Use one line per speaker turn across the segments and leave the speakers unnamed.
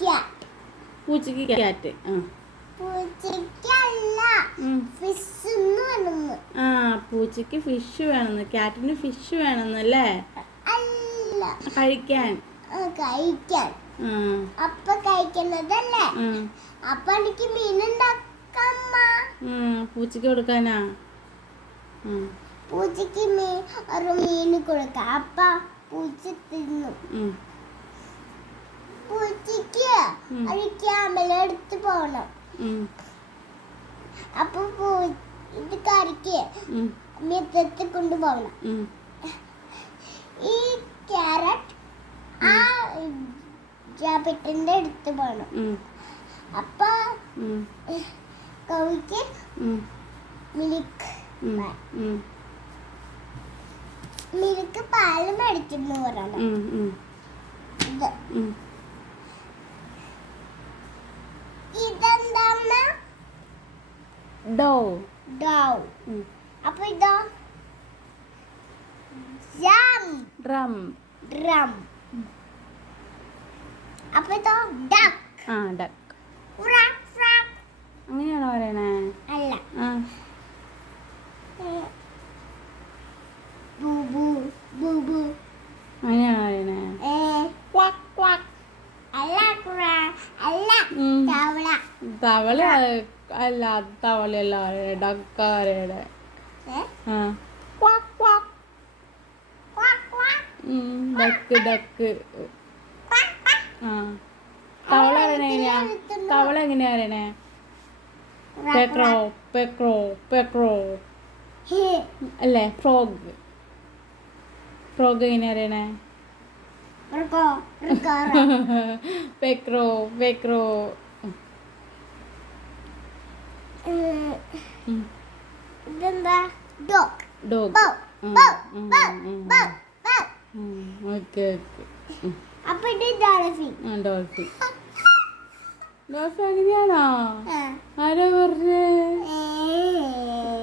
cat.
പൂച്ചയ്ക്ക് cat ആ. ആ പൂച്ചയ്ക്ക് ഫിഷ് വേണമെന്ന്. ക്യാറ്റിന് ഫിഷ് വേണമെന്നല്ലേ?
അല്ല.
കഴിക്കാൻ.
കഴിക്കാൻ.
ആ.
അപ്പ കഴിക്കുന്നതല്ലേ?
ഉം.
അപ്പൊ എനിക്ക് മീനുണ്ടാക്കമ്മ
ഉം. പൂച്ചയ്ക്ക് കൊടുക്കാനാ?
പൂച്ചക്ക് മീൻ ഒരു മീൻ കൊടുക്കാം. അപ്പ പൂച്ച തിന്നു. ഒരു ക്യാമല എടുത്ത് പോകണം. അപ്പൊ പോയിട്ട് കറിക്ക്. മിത്തത്തിൽ കൊണ്ടുപോകണം. ഈ ക്യാരറ്റ് ആ ജാപ്പിട്ടിന്റെ അടുത്ത് പോകണം
ഉം.
അപ്പൊ കവിക്ക്. മിൽക്ക്. മിൽക്ക് പാൽ മേടിക്കുന്നു പറയണം
ഡോ
ഡൗ. അപ്പൊ ഇതോ? ജാം
ഡ്രം
ഡ്രം അപ്പൊ ഇതോ? ഡക്ക്
ആ ഡക്ക് അങ്ങനെയാണോ പറയണേ?
അല്ല.
അങ്ങനെയാണോ പറയണേ?
ക്വാക്ക് ക്വാക്ക് അല്ല അല്ല. തവള.
തവള അല്ല തവളയല്ല പറയണേ ഡക്ക പറയണേ ആ. Duck duck. ആ. തവള പറയണ എങ്ങനെയാ തവള എങ്ങനെയാ പറയണേ പെക്രോ പെക്രോ പെക്രോ. അല്ലേ ഫ്രോഗ്. ഫ്രോഗ് എങ്ങനെയാ പറയണേ പെക്രോ പെക്രോ.
Dog.
Okay okay
dolphin
dolphin അങ്ങനെയാണോ. ആരാ പറഞ്ഞേ.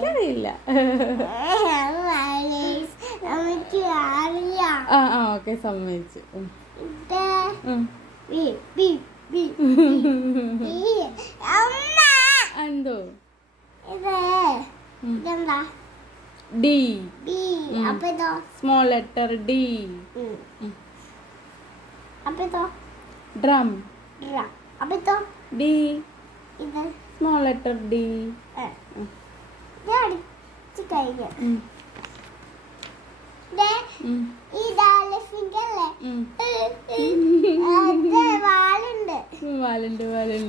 അറിയില്ല ആ ആ ഓക്കെ സമ്മതിച്ചു. എന്തോ?
എന്താ
D. Small letter D. Drum D
ഇതാണ്
സ്മോൾ ലെറ്റർ ഡി
വാലുണ്ട്.
ഉം.